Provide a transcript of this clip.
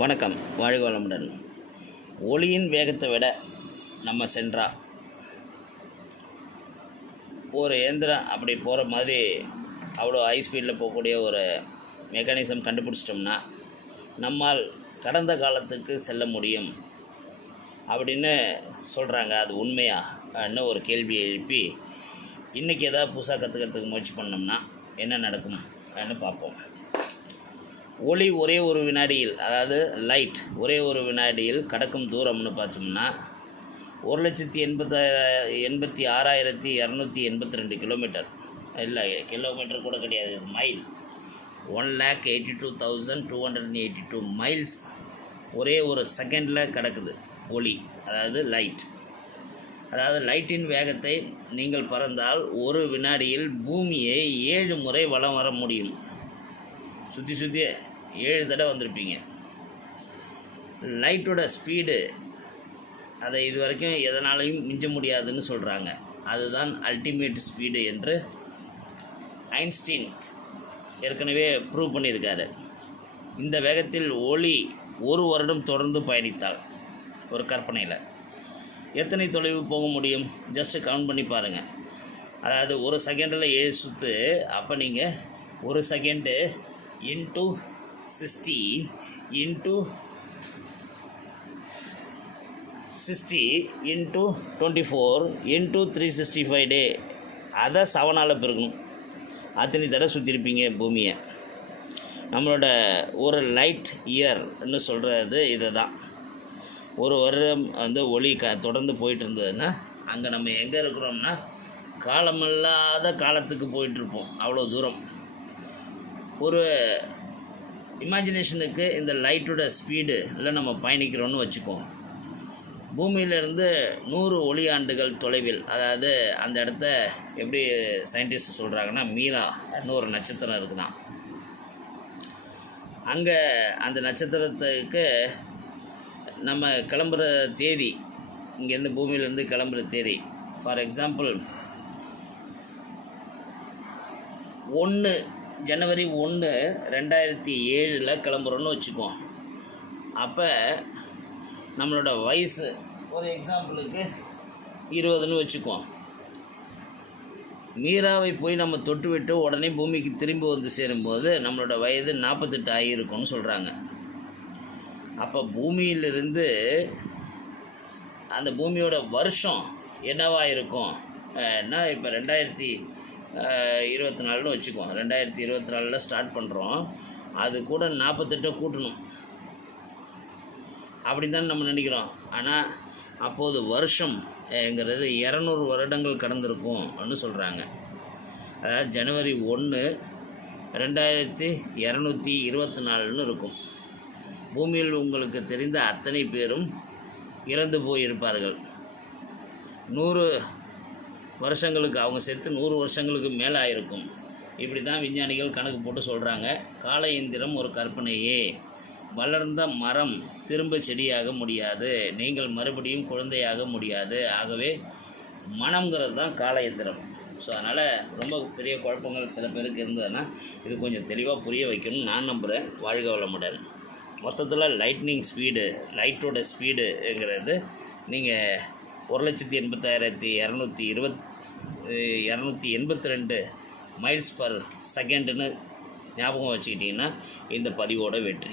வணக்கம். வாழ்க வளமுடன். ஒளியின் வேகத்தை விட நம்ம சென்றா ஒரு இயந்திரம் அப்படி போகிற மாதிரி அவ்வளோ ஹை ஸ்பீடில் போகக்கூடிய ஒரு மெக்கானிசம் கண்டுபிடிச்சிட்டோம்னா நம்மால் கடந்த காலத்துக்கு செல்ல முடியும் அப்படின்னு சொல்கிறாங்க. அது உண்மையான்னு ஒரு கேள்வியை எழுப்பி இன்றைக்கி எதாவது புதுசாக கற்றுக்கிறதுக்கு முயற்சி பண்ணோம்னா என்ன நடக்கும்னு பார்ப்போம். ஒளி ஒரே ஒரு வினாடியில், அதாவது லைட் ஒரே ஒரு வினாடியில் கடக்கும் தூரம்னு பார்த்தோம்னா 1,86,282 கிலோமீட்டர். இல்லை, கிலோமீட்டர் கூட கிடையாது, மைல். 1,82,282 மைல்ஸ் ஒரே ஒரு செகண்டில் கிடக்குது ஒளி, அதாவது லைட். அதாவது லைட்டின் வேகத்தை நீங்கள் பறந்தால் ஒரு வினாடியில் பூமியை 7 முறை வலம் வர முடியும். சுற்றி 7 தடவை வந்திருப்பீங்க. லைட்டோட ஸ்பீடு அதை இது வரைக்கும் எதனாலையும் மிஞ்ச முடியாதுன்னு சொல்கிறாங்க. அதுதான் அல்டிமேட் ஸ்பீடு என்று ஐன்ஸ்டீன் ஏற்கனவே ப்ரூவ் பண்ணியிருக்காரு. இந்த வேகத்தில் ஒளி ஒரு வருடம் தொடர்ந்து பயணித்தால் ஒரு கற்பனையில் எத்தனை தொலைவு போக முடியும்? ஜஸ்ட்டு கவுண்ட் பண்ணி பாருங்கள். அதாவது ஒரு செகண்டில் 7 சுற்று. அப்போ நீங்கள் ஒரு செகண்டு இன்ட்டு 60 இன்ட்டு 24 இன்ட்டு 365 டே, அதை 7ஆல் பெருக்கணும். அத்தனை தடவை சுற்றிருப்பீங்க பூமியை. நம்மளோட ஒரு லைட் இயர்னு சொல்கிறது இதை தான். ஒரு வருடம் ஒளி தொடர்ந்து போயிட்டு இருந்ததுன்னா அங்கே நம்ம எங்கே இருக்கிறோம்னா காலமில்லாத காலத்துக்கு போயிட்டுருப்போம். அவ்வளோ தூரம். ஒரு இமேஜினேஷனுக்கு இந்த லைட்டோட ஸ்பீடு இல்லை நம்ம பயணிக்கிறோன்னு வச்சுக்கோம். பூமியிலேருந்து 100 ஒளி ஆண்டுகள் தொலைவில், அதாவது அந்த இடத்த எப்படி சயின்டிஸ்ட் சொல்கிறாங்கன்னா மீரான்னு ஒரு நட்சத்திரம் இருக்குதான். அங்கே அந்த நட்சத்திரத்துக்கு நம்ம கிளம்புற தேதி, இங்கேருந்து பூமியிலேருந்து கிளம்புற தேதி, ஃபார் எக்ஸாம்பிள் ஜனவரி 1, 2007 கிளம்புறோன்னு வச்சுக்கோம். அப்போ நம்மளோட வயசு ஒரு எக்ஸாம்பிளுக்கு 20ன்னு வச்சுக்கோம். மீராவை போய் நம்ம தொட்டு விட்டு உடனே பூமிக்கு திரும்பி வந்து சேரும்போது நம்மளோட வயது 48 ஆகியிருக்கும்னு சொல்கிறாங்க. அப்போ பூமியிலிருந்து அந்த பூமியோட வருஷம் என்னவாக இருக்கும்? இப்போ 2024ன்னு வச்சுக்குவோம். 2024 ஸ்டார்ட் பண்ணுறோம். அது கூட 48 கூட்டணும் அப்படின்னு தான் நம்ம நினைக்கிறோம். ஆனால் அப்போது வருஷம்ங்கிறது 200 வருடங்கள் கடந்திருக்கும் அப்படின்னு சொல்கிறாங்க. அதாவது ஜனவரி 1, 2224ன்னு இருக்கும். பூமியில் உங்களுக்கு தெரிந்த அத்தனை பேரும் இறந்து போயிருப்பார்கள். 100 வருஷங்களுக்கு, அவங்க செத்து 100 வருஷங்களுக்கு மேலே ஆயிருக்கும். இப்படி தான் விஞ்ஞானிகள் கணக்கு போட்டு சொல்கிறாங்க. கால இயந்திரம் ஒரு கற்பனையே. வளர்ந்த மரம் திரும்ப செடியாக முடியாது. நீங்கள் மறுபடியும் குழந்தையாக முடியாது. ஆகவே மனம்ங்கிறது தான் கால இயந்திரம். ஸோ அதனால் ரொம்ப பெரிய குழப்பங்கள் சில பேருக்கு இருந்ததுன்னா இது கொஞ்சம் தெளிவாக புரிய வைக்கணும்னு நான் நம்புகிறேன். வாழ்க வளமுடன். மொத்தத்தில் லைட்டோட ஸ்பீடுங்கிறது நீங்கள் 1,86,282 மைல்ஸ் பர் செகண்டுன்னு ஞாபகம் வச்சுக்கிட்டிங்கன்னா இந்த பதிவோட வெற்றி.